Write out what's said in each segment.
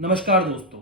नमस्कार दोस्तों,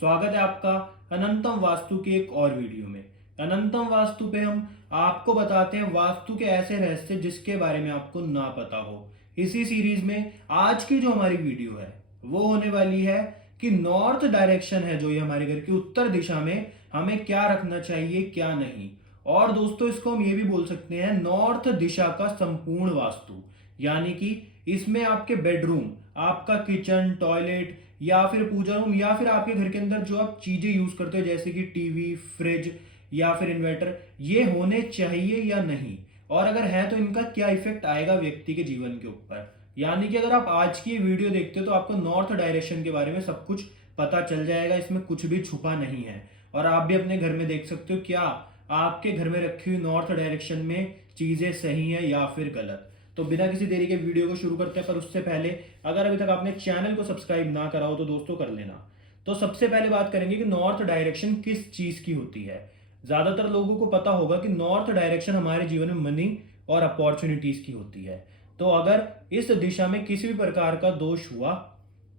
स्वागत है आपका अनंतम वास्तु की एक और वीडियो में। अनंतम वास्तु पे हम आपको बताते हैं वास्तु के ऐसे रहस्य जिसके बारे में आपको ना पता हो। इसी सीरीज में आज की जो हमारी वीडियो है वो होने वाली है कि नॉर्थ डायरेक्शन है जो ये हमारे घर की उत्तर दिशा में हमें क्या रखना चाहिए क्या नहीं। और दोस्तों इसको हम ये भी बोल सकते हैं नॉर्थ दिशा का संपूर्ण वास्तु, यानी कि इसमें आपके बेडरूम, आपका किचन, टॉयलेट या फिर पूजा रूम या फिर आपके घर के अंदर जो आप चीजें यूज करते हो जैसे कि टीवी, फ्रिज या फिर इन्वर्टर, ये होने चाहिए या नहीं, और अगर है तो इनका क्या इफेक्ट आएगा व्यक्ति के जीवन के ऊपर। यानी कि अगर आप आज की ये वीडियो देखते हो तो आपको नॉर्थ डायरेक्शन के बारे में सब कुछ पता चल जाएगा, इसमें कुछ भी छुपा नहीं है। और आप भी अपने घर में देख सकते हो क्या आपके घर में रखी हुई नॉर्थ डायरेक्शन में चीजें सही है या फिर गलत। तो बिना किसी देरी के वीडियो को शुरू करते हैं, पर उससे पहले अगर अभी तक आपने चैनल को सब्सक्राइब ना करा हो तो दोस्तों कर लेना। तो सबसे पहले बात करेंगे कि नॉर्थ डायरेक्शन किस चीज की होती है। ज्यादातर लोगों को पता होगा कि नॉर्थ डायरेक्शन हमारे जीवन में मनी और अपॉर्चुनिटीज की होती है। तो अगर इस दिशा में किसी भी प्रकार का दोष हुआ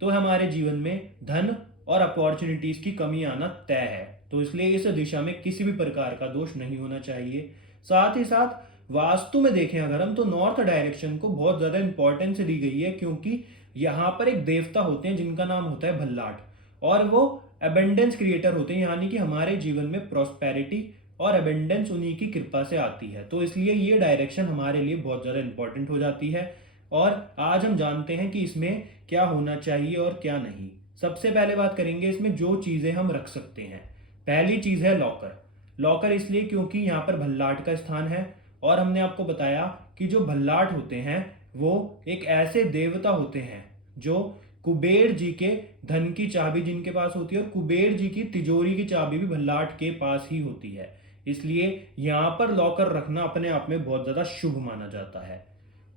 तो हमारे जीवन में धन और अपॉर्चुनिटीज की कमी आना तय है। तो इसलिए इस दिशा में किसी भी प्रकार का दोष नहीं होना चाहिए। साथ ही साथ वास्तु में देखें अगर हम, तो नॉर्थ डायरेक्शन को बहुत ज्यादा इंपॉर्टेंस दी गई है, क्योंकि यहाँ पर एक देवता होते हैं जिनका नाम होता है भल्लाट, और वो अबेंडेंस क्रिएटर होते हैं, यानी कि हमारे जीवन में प्रॉस्पेरिटी और अबेंडेंस उन्हीं की कृपा से आती है। तो इसलिए ये डायरेक्शन हमारे लिए बहुत ज्यादा इंपॉर्टेंट हो जाती है। और आज हम जानते हैं कि इसमें क्या होना चाहिए और क्या नहीं। सबसे पहले बात करेंगे इसमें जो चीजें हम रख सकते हैं। पहली चीज है लॉकर। लॉकर इसलिए क्योंकि यहाँ पर भल्लाट का स्थान है, और हमने आपको बताया कि जो भल्लाट होते हैं वो एक ऐसे देवता होते हैं जो कुबेर जी के धन की चाबी जिनके पास होती है, और कुबेर जी की तिजोरी की चाबी भी भल्लाट के पास ही होती है। इसलिए यहाँ पर लॉकर रखना अपने आप में बहुत ज्यादा शुभ माना जाता है।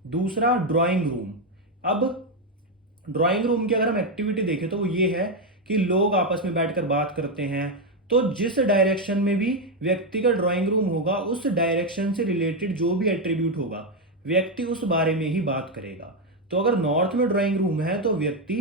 दूसरा, ड्राइंग रूम। अब ड्राइंग रूम की अगर हम एक्टिविटी देखें तो वो ये है कि लोग आपस में बैठकर बात करते हैं, तो जिस डायरेक्शन में भी व्यक्ति का ड्राइंग रूम होगा उस डायरेक्शन से रिलेटेड जो भी एट्रीब्यूट होगा व्यक्ति उस बारे में ही बात करेगा। तो अगर नॉर्थ में ड्राइंग रूम है तो व्यक्ति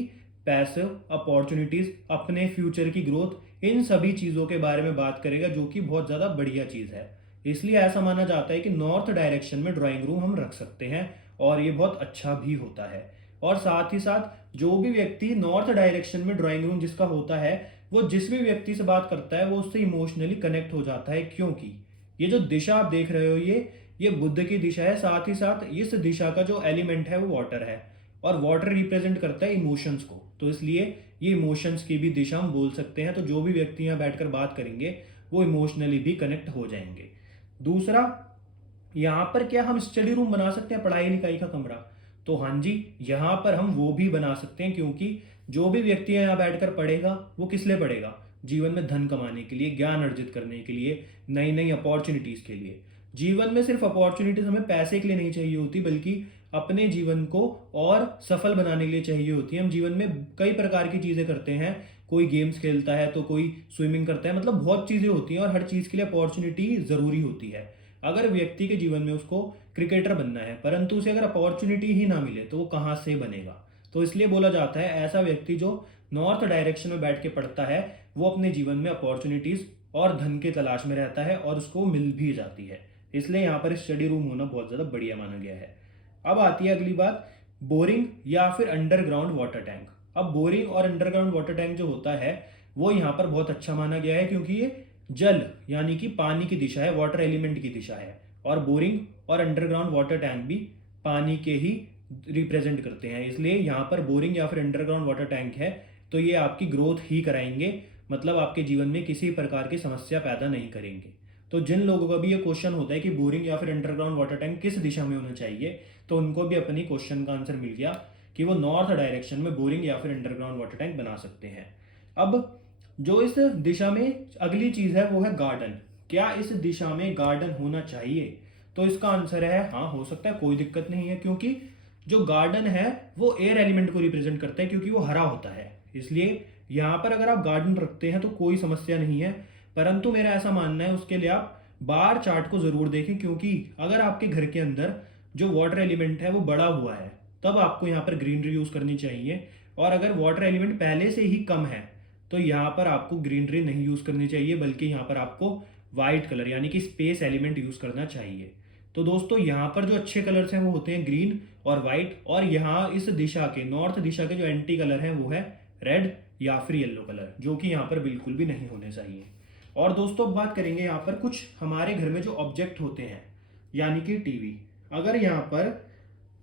पैसिव, अपॉर्चुनिटीज, अपने फ्यूचर की ग्रोथ, इन सभी चीजों के बारे में बात करेगा, जो कि बहुत ज्यादा बढ़िया चीज है। इसलिए ऐसा माना जाता है कि नॉर्थ डायरेक्शन में ड्राइंग रूम हम रख सकते हैं, और ये बहुत अच्छा भी होता है। और साथ ही साथ जो भी व्यक्ति नॉर्थ डायरेक्शन में ड्राइंग रूम जिसका होता है, वो जिस भी व्यक्ति से बात करता है वो उससे इमोशनली कनेक्ट हो जाता है, क्योंकि ये जो दिशा आप देख रहे हो ये बुद्ध की दिशा है। साथ ही साथ इस दिशा का जो एलिमेंट है वो वाटर है, और वाटर रिप्रेजेंट करता है इमोशंस को। तो इसलिए ये इमोशंस की भी दिशा हम बोल सकते हैं। तो जो भी व्यक्ति यहाँ बैठकर बात करेंगे वो इमोशनली भी कनेक्ट हो जाएंगे। दूसरा, यहाँ पर क्या हम स्टडी रूम बना सकते हैं, पढ़ाई लिखाई का कमरा? तो हाँ जी, यहाँ पर हम वो भी बना सकते हैं, क्योंकि जो भी व्यक्ति यहाँ बैठकर पढ़ेगा वो किस लिए पढ़ेगा? जीवन में धन कमाने के लिए, ज्ञान अर्जित करने के लिए, नई नई अपॉर्चुनिटीज के लिए। जीवन में सिर्फ अपॉर्चुनिटीज हमें पैसे के लिए नहीं चाहिए होती, बल्कि अपने जीवन को और सफल बनाने के लिए चाहिए होती है। हम जीवन में कई प्रकार की चीजें करते हैं, कोई गेम्स खेलता है तो कोई स्विमिंग करता है, मतलब बहुत चीजें होती हैं, और हर चीज के लिए अपॉर्चुनिटी जरूरी होती है। अगर व्यक्ति के जीवन में उसको क्रिकेटर बनना है परंतु उसे अगर अपॉर्चुनिटी ही ना मिले तो वो कहाँ से बनेगा? तो इसलिए बोला जाता है ऐसा व्यक्ति जो नॉर्थ डायरेक्शन में बैठ के पढ़ता है वो अपने जीवन में अपॉर्चुनिटीज और धन की तलाश में रहता है, और उसको मिल भी जाती है। इसलिए यहाँ पर स्टडी रूम होना बहुत ज़्यादा बढ़िया माना गया है। अब आती है अगली बात, बोरिंग या फिर अंडरग्राउंड वाटर टैंक। अब बोरिंग और अंडरग्राउंड वाटर टैंक जो होता है वो यहाँ पर बहुत अच्छा माना गया है, क्योंकि ये जल यानी कि पानी की दिशा है, वाटर एलिमेंट की दिशा है, और बोरिंग और अंडरग्राउंड वाटर टैंक भी पानी के ही रिप्रेजेंट करते हैं। इसलिए यहाँ पर बोरिंग या फिर अंडरग्राउंड वाटर टैंक है तो ये आपकी ग्रोथ ही कराएंगे, मतलब आपके जीवन में किसी प्रकार की समस्या पैदा नहीं करेंगे। तो जिन लोगों का भी ये क्वेश्चन होता है कि बोरिंग या फिर अंडरग्राउंड वाटर टैंक किस दिशा में होना चाहिए, तो उनको भी अपनी क्वेश्चन का आंसर मिल गया कि वो नॉर्थ डायरेक्शन में बोरिंग या फिर अंडरग्राउंड वाटर टैंक बना सकते हैं। अब जो इस दिशा में अगली चीज है वो है गार्डन। क्या इस दिशा में गार्डन होना चाहिए? तो इसका आंसर है हाँ, हो सकता है, कोई दिक्कत नहीं है, क्योंकि जो गार्डन है वो एयर एलिमेंट को रिप्रेजेंट करता है, क्योंकि वो हरा होता है। इसलिए यहाँ पर अगर आप गार्डन रखते हैं तो कोई समस्या नहीं है। परंतु मेरा ऐसा मानना है उसके लिए आप बार चार्ट को जरूर देखें, क्योंकि अगर आपके घर के अंदर जो वाटर एलिमेंट है वो बड़ा हुआ है तब आपको यहाँ पर ग्रीनरी यूज करनी चाहिए। और अगर वाटर एलिमेंट पहले से ही कम है तो यहाँ पर आपको ग्रीनरी नहीं यूज़ करनी चाहिए, बल्कि यहाँ पर आपको वाइट कलर यानी कि स्पेस एलिमेंट यूज़ करना चाहिए। तो दोस्तों यहाँ पर जो अच्छे कलर्स हैं वो होते हैं ग्रीन और वाइट, और यहाँ इस दिशा के नॉर्थ दिशा के जो एंटी कलर है वो है रेड या फिर येलो कलर, जो कि यहाँ पर बिल्कुल भी नहीं होने चाहिए। और दोस्तों बात करेंगे यहाँ पर कुछ हमारे घर में जो ऑब्जेक्ट होते हैं, यानी कि टीवी। अगर यहाँ पर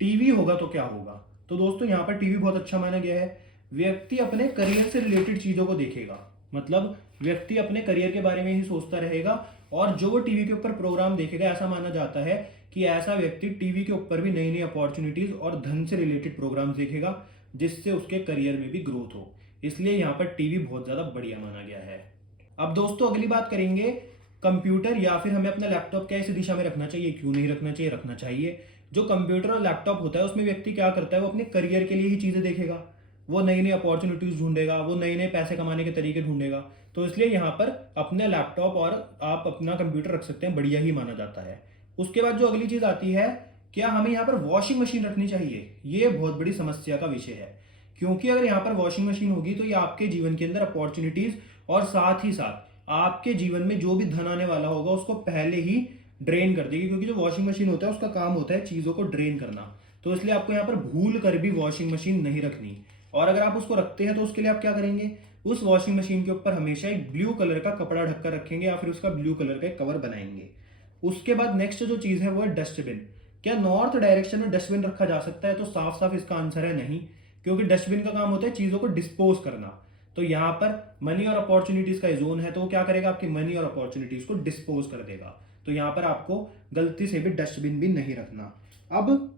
टीवी होगा तो क्या होगा? तो दोस्तों यहाँ पर टीवी बहुत अच्छा माना गया है। व्यक्ति अपने करियर से रिलेटेड चीज़ों को देखेगा, मतलब व्यक्ति अपने करियर के बारे में ही सोचता रहेगा, और जो वो टीवी के ऊपर प्रोग्राम देखेगा, ऐसा माना जाता है कि ऐसा व्यक्ति टीवी के ऊपर भी नई नई अपॉर्चुनिटीज और धन से रिलेटेड प्रोग्राम्स देखेगा, जिससे उसके करियर में भी ग्रोथ हो। इसलिए यहाँ पर टीवी बहुत ज़्यादा बढ़िया माना गया है। अब दोस्तों अगली बात करेंगे कंप्यूटर या फिर हमें अपना लैपटॉप क्या इस दिशा में रखना चाहिए, क्यों नहीं रखना चाहिए? रखना चाहिए। जो कंप्यूटर और लैपटॉप होता है उसमें व्यक्ति क्या करता है, वो अपने करियर के लिए ही चीज़ें देखेगा, वो नई नई अपॉर्चुनिटीज ढूंढेगा, वो नए नए पैसे कमाने के तरीके ढूंढेगा। तो इसलिए यहाँ पर अपने लैपटॉप और आप अपना कंप्यूटर रख सकते हैं, बढ़िया ही माना जाता है। उसके बाद जो अगली चीज़ आती है, क्या हमें यहाँ पर वॉशिंग मशीन रखनी चाहिए? ये बहुत बड़ी समस्या का विषय है, क्योंकि अगर यहाँ पर वॉशिंग मशीन होगी तो ये आपके जीवन के अंदर अपॉर्चुनिटीज और साथ ही साथ आपके जीवन में जो भी धन आने वाला होगा उसको पहले ही ड्रेन कर देगी, क्योंकि जो वॉशिंग मशीन होता है उसका काम होता है चीज़ों को ड्रेन करना। तो इसलिए आपको यहाँ पर भूल कर भी वॉशिंग मशीन नहीं रखनी। और अगर आप उसको रखते हैं तो उसके लिए आप क्या करेंगे, उस वॉशिंग मशीन के ऊपर हमेशा एक ब्लू कलर का कपड़ा ढककर रखेंगे या फिर उसका ब्लू कलर का एक कवर बनाएंगे। उसके बाद नेक्स्ट जो चीज़ है वो है डस्टबिन। क्या नॉर्थ डायरेक्शन में डस्टबिन रखा जा सकता है? तो साफ साफ इसका आंसर है नहीं, क्योंकि डस्टबिन का काम होता है चीज़ों को डिस्पोज करना। तो यहाँ पर मनी और अपॉर्चुनिटीज का जोन है, तो वो क्या करेगा, आपकी मनी और अपॉर्चुनिटीज को डिस्पोज कर देगा। तो यहाँ पर आपको गलती से भी डस्टबिन भी नहीं रखना। अब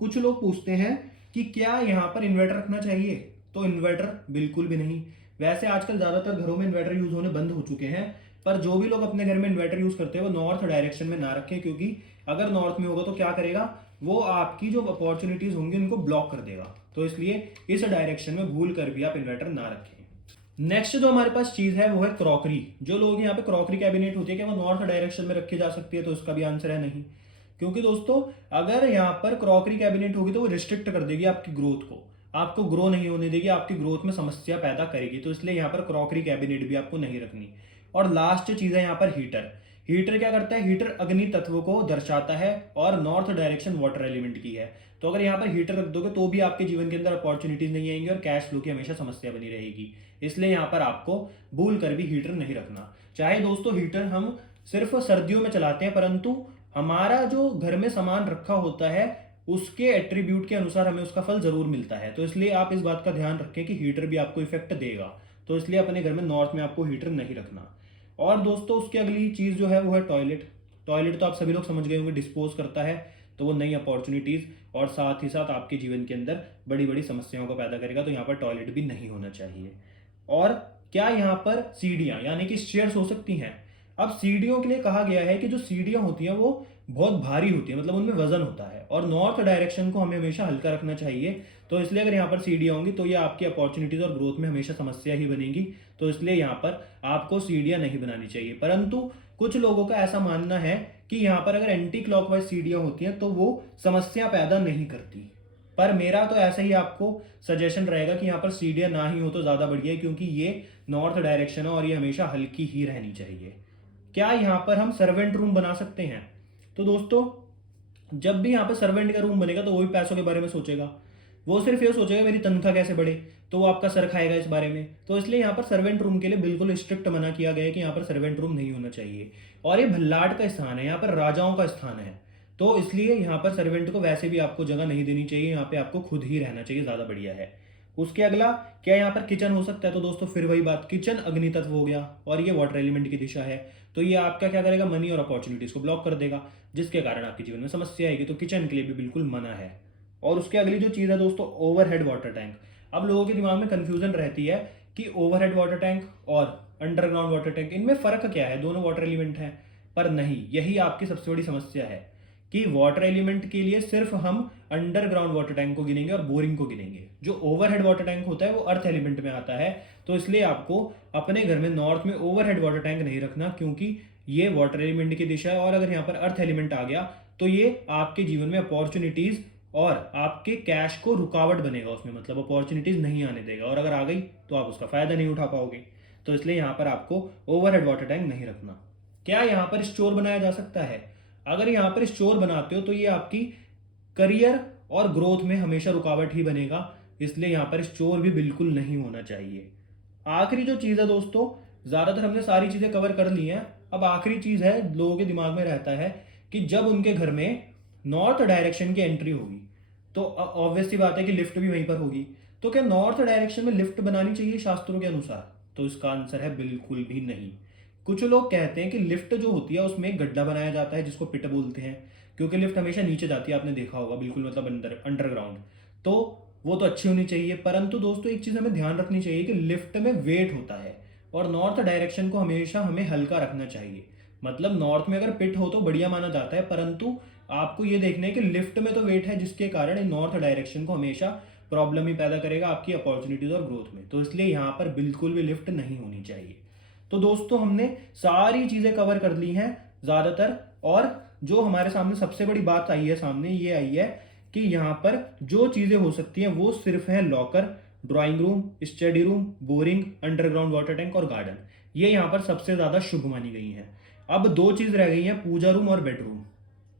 कुछ लोग पूछते हैं कि क्या यहाँ पर इन्वर्टर रखना चाहिए? तो इन्वर्टर बिल्कुल भी नहीं। वैसे आजकल ज़्यादातर घरों में इन्वर्टर यूज़ होने बंद हो चुके हैं, पर जो भी लोग अपने घर में इन्वर्टर यूज़ करते हैं वो नॉर्थ डायरेक्शन में ना रखें, क्योंकि अगर नॉर्थ में होगा तो क्या करेगा, वो आपकी जो अपॉर्चुनिटीज़ होंगी उनको ब्लॉक कर देगा। तो इसलिए इस डायरेक्शन में भूल कर भी आप इन्वर्टर ना रखें। नेक्स्ट जो हमारे पास चीज़ है वो है क्रॉकरी। जो लोग यहाँ पे क्रॉकरी कैबिनेट होती है, क्या वो नॉर्थ डायरेक्शन में रखी जा सकती है? तो इसका भी आंसर है नहीं, क्योंकि दोस्तों अगर यहाँ पर क्रॉकरी कैबिनेट होगी तो वो रिस्ट्रिक्ट कर देगी आपकी ग्रोथ को, आपको ग्रो नहीं होने देगी, आपकी ग्रोथ में समस्या पैदा करेगी। तो इसलिए यहाँ पर क्रॉकरी कैबिनेट भी आपको नहीं रखनी। और लास्ट चीज़ है यहाँ पर हीटर। हीटर क्या करता है, हीटर अग्नि तत्व को दर्शाता है और नॉर्थ डायरेक्शन वाटर एलिमेंट की है। तो अगर यहाँ पर हीटर रख दोगे तो भी आपके जीवन के अंदर अपॉर्चुनिटीज नहीं आएंगी और कैश फ्लो की हमेशा समस्या बनी रहेगी। इसलिए यहाँ पर आपको भूल कर भी हीटर नहीं रखना। चाहे दोस्तों हीटर हम सिर्फ सर्दियों में चलाते हैं, परंतु हमारा जो घर में सामान रखा होता है उसके एट्रीब्यूट के अनुसार हमें उसका फल जरूर मिलता है। तो इसलिए आप इस बात का ध्यान रखें कि हीटर भी आपको इफेक्ट देगा। तो इसलिए अपने घर में नॉर्थ में आपको हीटर नहीं रखना। और दोस्तों उसकी अगली चीज़ जो है वो है टॉयलेट। टॉयलेट तो आप सभी लोग समझ गए होंगे, डिस्पोज करता है, तो वो नई अपॉर्चुनिटीज़ और साथ ही साथ आपके जीवन के अंदर बड़ी बड़ी समस्याओं को पैदा करेगा। तो यहाँ पर टॉयलेट भी नहीं होना चाहिए। और क्या यहाँ पर सीढ़ियाँ यानी कि स्टेयर्स हो सकती हैं? अब सीढ़ियों के लिए कहा गया है कि जो सीढ़ियाँ होती हैं वो बहुत भारी होती है, मतलब उनमें वजन होता है, और नॉर्थ डायरेक्शन को हमें हमेशा हल्का रखना चाहिए। तो इसलिए अगर यहाँ पर सीढ़ियाँ होंगी तो ये आपकी अपॉर्चुनिटीज़ और ग्रोथ में हमेशा समस्या ही बनेगी। तो इसलिए यहाँ पर आपको सीढ़ियाँ नहीं बनानी चाहिए। परंतु कुछ लोगों का ऐसा मानना है कि यहाँ पर अगर एंटी क्लॉकवाइज सीढ़ियाँ होती हैं तो वो समस्या पैदा नहीं करती। पर मेरा तो ऐसा ही आपको सजेशन रहेगा कि यहाँ पर सीढ़ियाँ ना ही हो तो ज़्यादा बढ़िया है, क्योंकि ये नॉर्थ डायरेक्शन है और ये हमेशा हल्की ही रहनी चाहिए। क्या यहाँ पर हम सर्वेंट रूम बना सकते हैं? तो दोस्तों जब भी यहाँ पर सर्वेंट का रूम बनेगा तो वो भी पैसों के बारे में सोचेगा, वो सिर्फ ये सोचेगा मेरी तनख्वाह कैसे बढ़े, तो वो आपका सर खाएगा इस बारे में। तो इसलिए यहाँ पर सर्वेंट रूम के लिए बिल्कुल स्ट्रिक्ट मना किया गया है कि यहाँ पर सर्वेंट रूम नहीं होना चाहिए। और ये भल्लाट का स्थान है, यहाँ पर राजाओं का स्थान है, तो इसलिए यहाँ पर सर्वेंट को वैसे भी आपको जगह नहीं देनी चाहिए, यहाँ पे आपको खुद ही रहना चाहिए, ज़्यादा बढ़िया है। उसके अगला क्या यहाँ पर किचन हो सकता है? तो दोस्तों फिर वही बात, किचन अग्नि तत्व हो गया और ये वाटर एलिमेंट की दिशा है, तो ये आपका क्या करेगा, मनी और अपॉर्चुनिटीज को ब्लॉक कर देगा, जिसके कारण आपके जीवन में समस्या आएगी। तो किचन के लिए भी बिल्कुल मना है। और उसके अगली जो चीज़ है दोस्तों, ओवरहेड वाटर टैंक। अब लोगों के दिमाग में कंफ्यूजन रहती है कि ओवरहेड वाटर टैंक और अंडरग्राउंड वाटर टैंक, इनमें फ़र्क क्या है, दोनों वाटर एलिमेंट हैं। पर नहीं, यही आपकी सबसे बड़ी समस्या है कि वाटर एलिमेंट के लिए सिर्फ हम अंडरग्राउंड वाटर टैंक को गिनेंगे और बोरिंग को गिनेंगे। जो ओवरहेड वाटर टैंक होता है वो अर्थ एलिमेंट में आता है। तो इसलिए आपको अपने घर में नॉर्थ में ओवरहेड वाटर टैंक नहीं रखना, क्योंकि ये वाटर एलिमेंट की दिशा है, और अगर यहाँ पर अर्थ एलिमेंट आ गया तो ये आपके जीवन में अपॉर्चुनिटीज और आपके कैश को रुकावट बनेगा उसमें, मतलब अपॉर्चुनिटीज़ नहीं आने देगा, और अगर आ गई तो आप उसका फ़ायदा नहीं उठा पाओगे। तो इसलिए यहाँ पर आपको ओवरहेड वाटर टैंक नहीं रखना। क्या यहाँ पर स्टोर बनाया जा सकता है? अगर यहाँ पर स्टोर बनाते हो तो ये आपकी करियर और ग्रोथ में हमेशा रुकावट ही बनेगा, इसलिए यहाँ पर स्टोर भी बिल्कुल नहीं होना चाहिए। आखिरी जो चीज़ है दोस्तों, ज़्यादातर हमने सारी चीज़ें कवर कर ली हैं। अब आखिरी चीज़ है, लोगों के दिमाग में रहता है कि जब उनके घर में नॉर्थ डायरेक्शन की एंट्री होगी तो ऑब्वियस सी बात है कि लिफ्ट भी वहीं पर होगी। तो क्या नॉर्थ डायरेक्शन में लिफ्ट बनानी चाहिए शास्त्रों के अनुसार? तो इसका आंसर है बिल्कुल भी नहीं। कुछ लोग कहते हैं कि लिफ्ट जो होती है उसमें एक गड्ढा बनाया जाता है जिसको पिट बोलते हैं, क्योंकि लिफ्ट हमेशा नीचे जाती है, आपने देखा होगा, बिल्कुल मतलब अंडरग्राउंड। तो वो तो अच्छी होनी चाहिए, परंतु दोस्तों एक चीज़ हमें ध्यान रखनी चाहिए कि लिफ्ट में वेट होता है और नॉर्थ डायरेक्शन को हमेशा हमें हल्का रखना चाहिए। मतलब नॉर्थ में अगर पिट हो तो बढ़िया माना जाता है, परंतु आपको ये देखना है कि लिफ्ट में तो वेट है, जिसके कारण नॉर्थ डायरेक्शन को हमेशा प्रॉब्लम ही पैदा करेगा आपकी अपॉर्चुनिटीज और ग्रोथ में। तो इसलिए यहाँ पर बिल्कुल भी लिफ्ट नहीं होनी चाहिए। तो दोस्तों हमने सारी चीज़ें कवर कर ली हैं ज़्यादातर, और जो हमारे सामने सबसे बड़ी बात आई है सामने, ये आई है कि यहाँ पर जो चीज़ें हो सकती हैं वो सिर्फ है locker, drawing room, study room, boring, underground water tank और गार्डन। ये यहाँ पर सबसे ज़्यादा शुभ मानी गई हैं। अब दो चीज़ रह गई हैं, पूजा रूम और बेडरूम।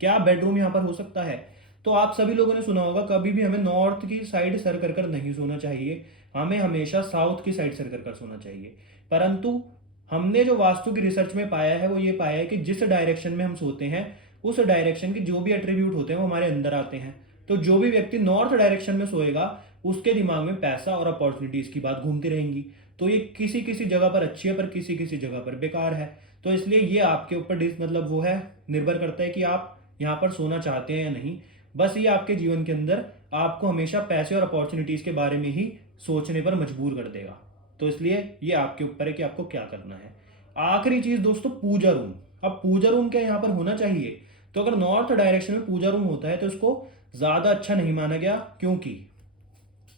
क्या बेडरूम यहाँ पर हो सकता है? तो आप सभी लोगों ने सुना होगा, कभी भी हमें नॉर्थ की साइड सर कर कर नहीं सोना चाहिए, हमें हमेशा साउथ की साइड सर कर कर सोना चाहिए। परंतु हमने जो वास्तु की रिसर्च में पाया है वो ये पाया है कि जिस डायरेक्शन में हम सोते हैं उस डायरेक्शन के जो भी एट्रीब्यूट होते हैं वो हमारे अंदर आते हैं। तो जो भी व्यक्ति नॉर्थ डायरेक्शन में सोएगा उसके दिमाग में पैसा और अपॉर्चुनिटीज की बात घूमती रहेंगी। तो ये किसी किसी जगह पर अच्छी है पर किसी किसी जगह पर बेकार है। तो इसलिए ये आपके ऊपर मतलब वो है, निर्भर करता है कि आप यहाँ पर सोना चाहते हैं या नहीं। बस ये आपके जीवन के अंदर आपको हमेशा पैसे और अपॉर्चुनिटीज के बारे में ही सोचने पर मजबूर कर देगा। तो इसलिए ये आपके ऊपर है कि आपको क्या करना है। आखिरी चीज दोस्तों, पूजा रूम। अब पूजा रूम क्या यहाँ पर होना चाहिए? तो अगर नॉर्थ डायरेक्शन में पूजा रूम होता है तो इसको ज्यादा अच्छा नहीं माना गया, क्योंकि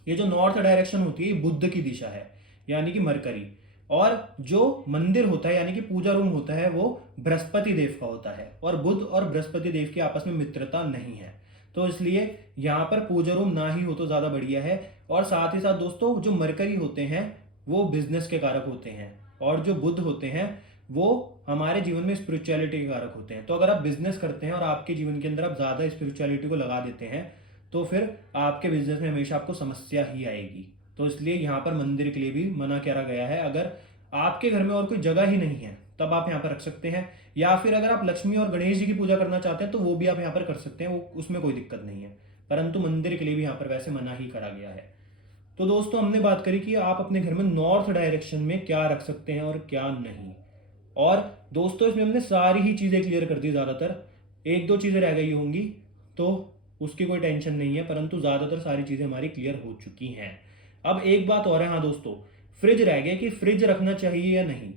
ये जो नॉर्थ डायरेक्शन होती है ये बुद्ध की दिशा है, यानी कि मरकरी, और जो मंदिर होता है यानी कि पूजा रूम होता है वो बृहस्पति देव का होता है, और बुध और बृहस्पति देव की आपस में मित्रता नहीं है। तो इसलिए यहाँ पर पूजा रूम ना ही हो तो ज़्यादा बढ़िया है। और साथ ही साथ दोस्तों, जो मरकरी होते हैं वो बिजनेस के कारक होते हैं, और जो बुध होते हैं वो हमारे जीवन में स्पिरिचुअलिटी के कारक होते हैं। तो अगर आप बिजनेस करते हैं और आपके जीवन के अंदर आप ज़्यादा स्पिरिचुअलिटी को लगा देते हैं तो फिर आपके बिजनेस में हमेशा आपको समस्या ही आएगी। तो इसलिए यहाँ पर मंदिर के लिए भी मना करा गया है। अगर आपके घर में और कोई जगह ही नहीं है तब आप यहाँ पर रख सकते हैं, या फिर अगर आप लक्ष्मी और गणेश जी की पूजा करना चाहते हैं तो वो भी आप यहाँ पर कर सकते हैं, वो उसमें कोई दिक्कत नहीं है। परंतु मंदिर के लिए भी यहाँ पर वैसे मना ही करा गया है। तो दोस्तों हमने बात करी कि आप अपने घर में नॉर्थ डायरेक्शन में क्या रख सकते हैं और क्या नहीं। और दोस्तों इसमें हमने सारी ही चीज़ें क्लियर कर दी, ज़्यादातर एक दो चीज़ें रह गई होंगी तो उसकी कोई टेंशन नहीं है, परंतु ज़्यादातर सारी चीज़ें हमारी क्लियर हो चुकी हैं। अब एक बात और है, हाँ दोस्तों, फ्रिज रह गया कि फ्रिज रखना चाहिए या नहीं।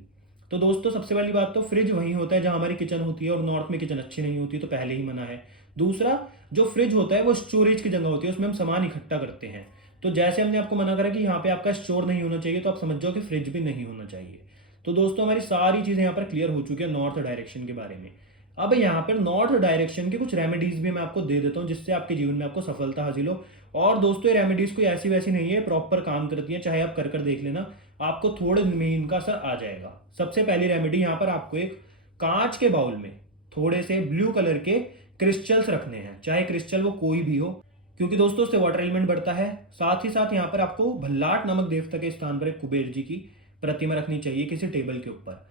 तो दोस्तों सबसे पहली बात तो फ्रिज वहीं होता है जहाँ हमारी किचन होती है, और नॉर्थ में किचन अच्छी नहीं होती तो पहले ही मना है। दूसरा, जो फ्रिज होता है वो स्टोरेज की जगह होती है, उसमें हम सामान इकट्ठा करते हैं। तो जैसे हमने आपको मना करा कि यहाँ पे आपका स्टोर नहीं होना चाहिए, तो आप समझ जाओ कि फ्रिज भी नहीं होना चाहिए। तो दोस्तों हमारी सारी चीज़ें यहाँ पर क्लियर हो चुकी है नॉर्थ डायरेक्शन के बारे में। अब यहाँ पर नॉर्थ डायरेक्शन के कुछ रेमेडीज भी मैं आपको दे देता हूँ जिससे आपके जीवन में आपको सफलता हासिल हो। और दोस्तों ये रेमेडीज कोई ऐसी वैसी नहीं है, प्रॉपर काम करती है, चाहे आप कर कर देख लेना, आपको थोड़े दिन में ही इनका असर आ जाएगा। सबसे पहली रेमेडी, यहाँ पर आपको एक कांच के बाउल में थोड़े से ब्लू कलर के क्रिस्टल्स रखने हैं, चाहे क्रिस्टल वो कोई भी हो, क्योंकि दोस्तों उससे वाटर एलिमेंट बढ़ता है। साथ ही साथ यहाँ पर आपको भल्लाट नामक देवता के स्थान पर एक कुबेर जी की प्रतिमा रखनी चाहिए किसी टेबल के ऊपर,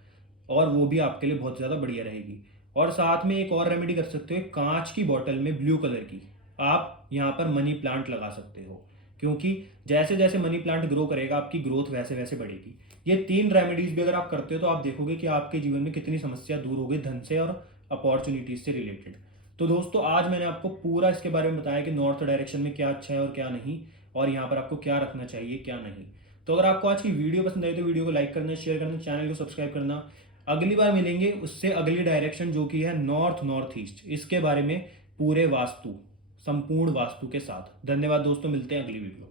और वो भी आपके लिए बहुत ज़्यादा बढ़िया रहेगी। और साथ में एक और रेमेडी कर सकते हो, कांच की बॉटल में ब्लू कलर की आप यहाँ पर मनी प्लांट लगा सकते हो, क्योंकि जैसे जैसे मनी प्लांट ग्रो करेगा आपकी ग्रोथ वैसे वैसे बढ़ेगी। ये तीन रेमेडीज भी अगर आप करते हो तो आप देखोगे कि आपके जीवन में कितनी समस्या दूर हो गई धन से और अपॉर्चुनिटीज से रिलेटेड। तो दोस्तों आज मैंने आपको पूरा इसके बारे में बताया कि नॉर्थ डायरेक्शन में क्या अच्छा है और क्या नहीं, और यहाँ पर आपको क्या रखना चाहिए क्या नहीं। तो अगर आपको आज की वीडियो पसंद आई तो वीडियो को लाइक करना, शेयर करना, चैनल को सब्सक्राइब करना। अगली बार मिलेंगे उससे अगली डायरेक्शन जो कि है नॉर्थ नॉर्थ ईस्ट, इसके बारे में पूरे वास्तु, संपूर्ण वास्तु के साथ। धन्यवाद दोस्तों, मिलते हैं अगली वीडियो।